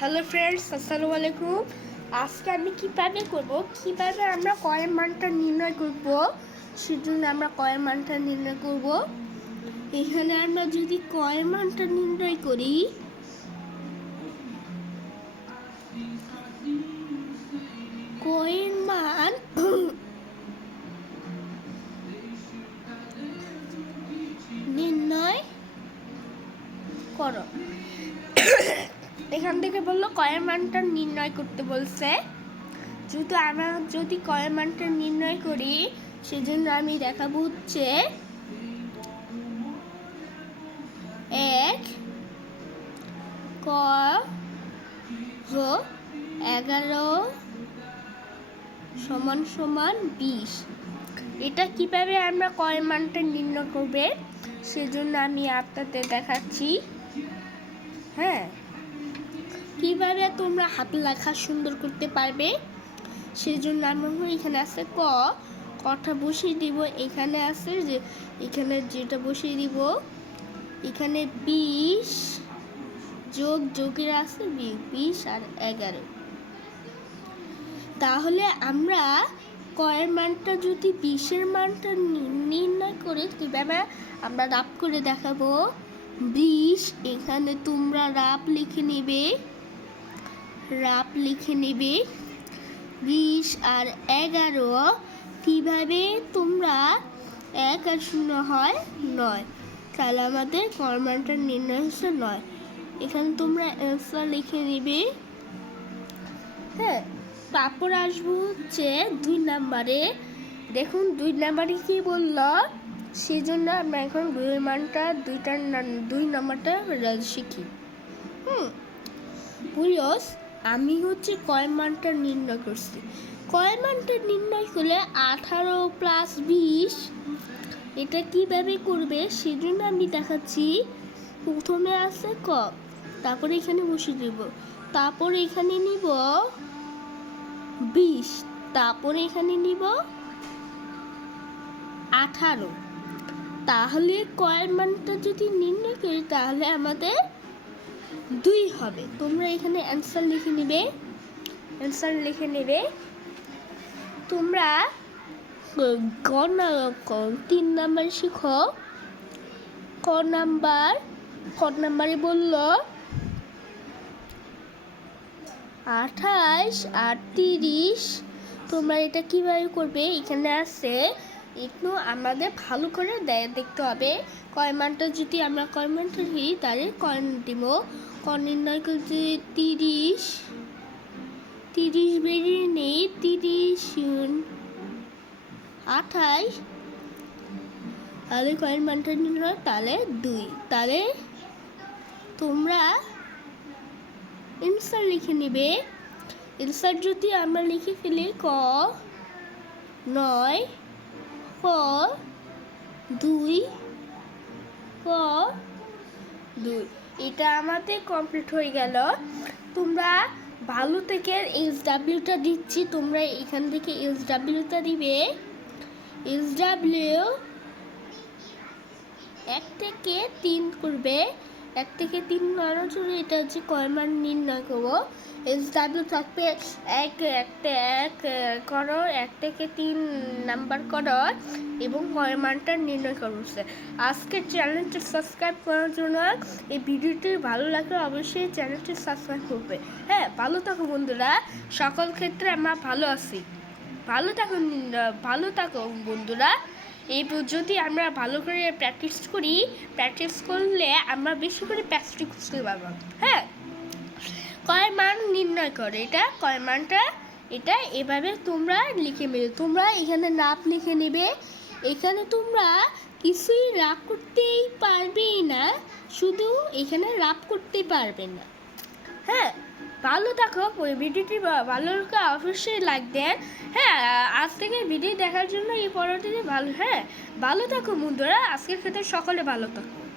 Hello friends আসসালামু আলাইকুম আজকে আমি কীভাবে করব? কীভাবে আমরা কয়ের মানটা নির্ণয় করব? সেজন্য আমরা কয়ের মানটা নির্ণয় করব। এখানে আমরা যদি কয়ের মানটা নির্ণয় করি, কয়ের মান নির্ণয় করো। এখান থেকে বলল, কয়ের মানটা নির্ণয় করতে বলছে। যেহেতু আমরা, যদি কয়ের মানটা নির্ণয় করি, সেজন্য আমি দেখাবো হচ্ছে এক ক এগারো সমান সমান বিশ। এটা কীভাবে আমরা কয়ের মানটা নির্ণয় করবে, সেজন্য আমি আপনাদের দেখাচ্ছি। হ্যাঁ। কীভাবে তোমরা হাত লেখা সুন্দর করতে পারবে? সেজন্য আমরা এখানে আছে ক, কটা বসিয়ে দিব। এখানে আছে যে, এখানে যেটা বসিয়ে দিব, এখানে বিশ যোগ যোগের আছে বিশ আর এগারো। তাহলে আমরা কয়ের মানটা যদি বিশের মানটা নির্ণয় করে কীভাবে আমরা রাপ করে দেখাবো। বিশ, এখানে তোমরা রাপ লিখে নেবে। রাপ লিখে নেবে। বিশ আর এগারো, কীভাবে তোমরা এক আর শূন্য হয়? নয়। তাহলে আমাদের কর্মানটা নির্ণয় হচ্ছে নয়। এখানে তোমরা অ্যান্সার লিখে নেবে। হ্যাঁ তারপর আসব হচ্ছে দুই নাম্বারে। দেখুন, দুই নাম্বারে কি বলল? সেই জন্য আমরা এখন দুই মানটা দুইটার দুই নাম্বারটা শিখি। হুম, বুঝস? আমি হচ্ছে কয় মানটা নির্ণয় করছি? কয় মানটা নির্ণয় করলে আঠারো প্লাস বিশ, এটা কীভাবে করবে সেজন্য আমি দেখাচ্ছি। প্রথমে আছে ক, তারপরে এখানে বসে দেব। তারপরে এখানে নিব বিশ, তারপরে এখানে নিব আঠারো। তাহলে কয়ের মানটা যদি নির্ণয় করি তাহলে আমাদের দুই হবে। তোমরা এখানে অ্যান্সার লিখে নেবে। অ্যান্সার লিখে নেবে। তোমরা তিন নাম্বার শিখো। ক নাম্বার, ক নাম্বারে বলল, আঠাশ আর তিরিশ। তোমরা এটা কীভাবে করবে? এখানে আছে একটু আমাদের ভালো করে দেখতে হবে। কয় মানটা যদি আমরা কয় মানটা দিই তাহলে কয় দিব। ক নির্ণয় করতে তিরিশ। তিরিশ বেরিয়ে নেই, তিরিশ আঠাশ। তাহলে কয়ের মানটা নির্ণয়, তাহলে দুই। তাহলে তোমরা এনসার লিখে নেবে। এনসার যদি আমরা লিখে ফেলি ক, নয় ক দুই ক দুই। এটা আমাদের কমপ্লিট হয়ে গেল। তোমরা ভালো থেকে এইচ ডাব্লিউটা দিচ্ছি, তোমরা এখান থেকে এইচ ডাব্লিউটা দিবে। এইচ ডাব্লিউ এক থেকে তিন করবে। এক থেকে তিন নাড়ার জন্য এটা হচ্ছে কয় মান নির্ণয় করব? এস ডাব্লিউ থাকবে এক, একটা এক করো, এক থেকে তিন নাম্বার করো এবং কয় মানটা নির্ণয় করছে আজকের চ্যানেলটি সাবস্ক্রাইব করার জন্য এই ভিডিওটি ভালো লাগলে অবশ্যই চ্যানেলটি সাবস্ক্রাইব করবে। হ্যাঁ ভালো থাকো বন্ধুরা। সকল ক্ষেত্রে আমরা ভালো আছি। ভালো থাকো ভালো থাকো বন্ধুরা। এই যদি আমরা ভালো করে প্র্যাকটিস করি প্র্যাকটিস করলে আমরা বেশি করে প্র্যাকটিস করতে পারব। হ্যাঁ? কয় মান নির্ণয় করে এটা? কয় মানটা? এটা এভাবে তোমরা লিখে নেবে। তোমরা এখানে নাপ লিখে নেবে। এখানে তোমরা কিছুই রাপ করতেই পারবেই না। শুধু এখানে রাপ করতে পারবে না। হ্যাঁ? ভালো থাকো ভিডিওটি ভালো লাগলে অবশ্যই লাইক দেন। হ্যাঁ আজ থেকে ভিডিও দেখার জন্য এই পরবর্তীতে ভালো হ্যাঁ। ভালো থাকো বন্ধুরা, আজকের ক্ষেত্রে সকলে ভালো থাকো।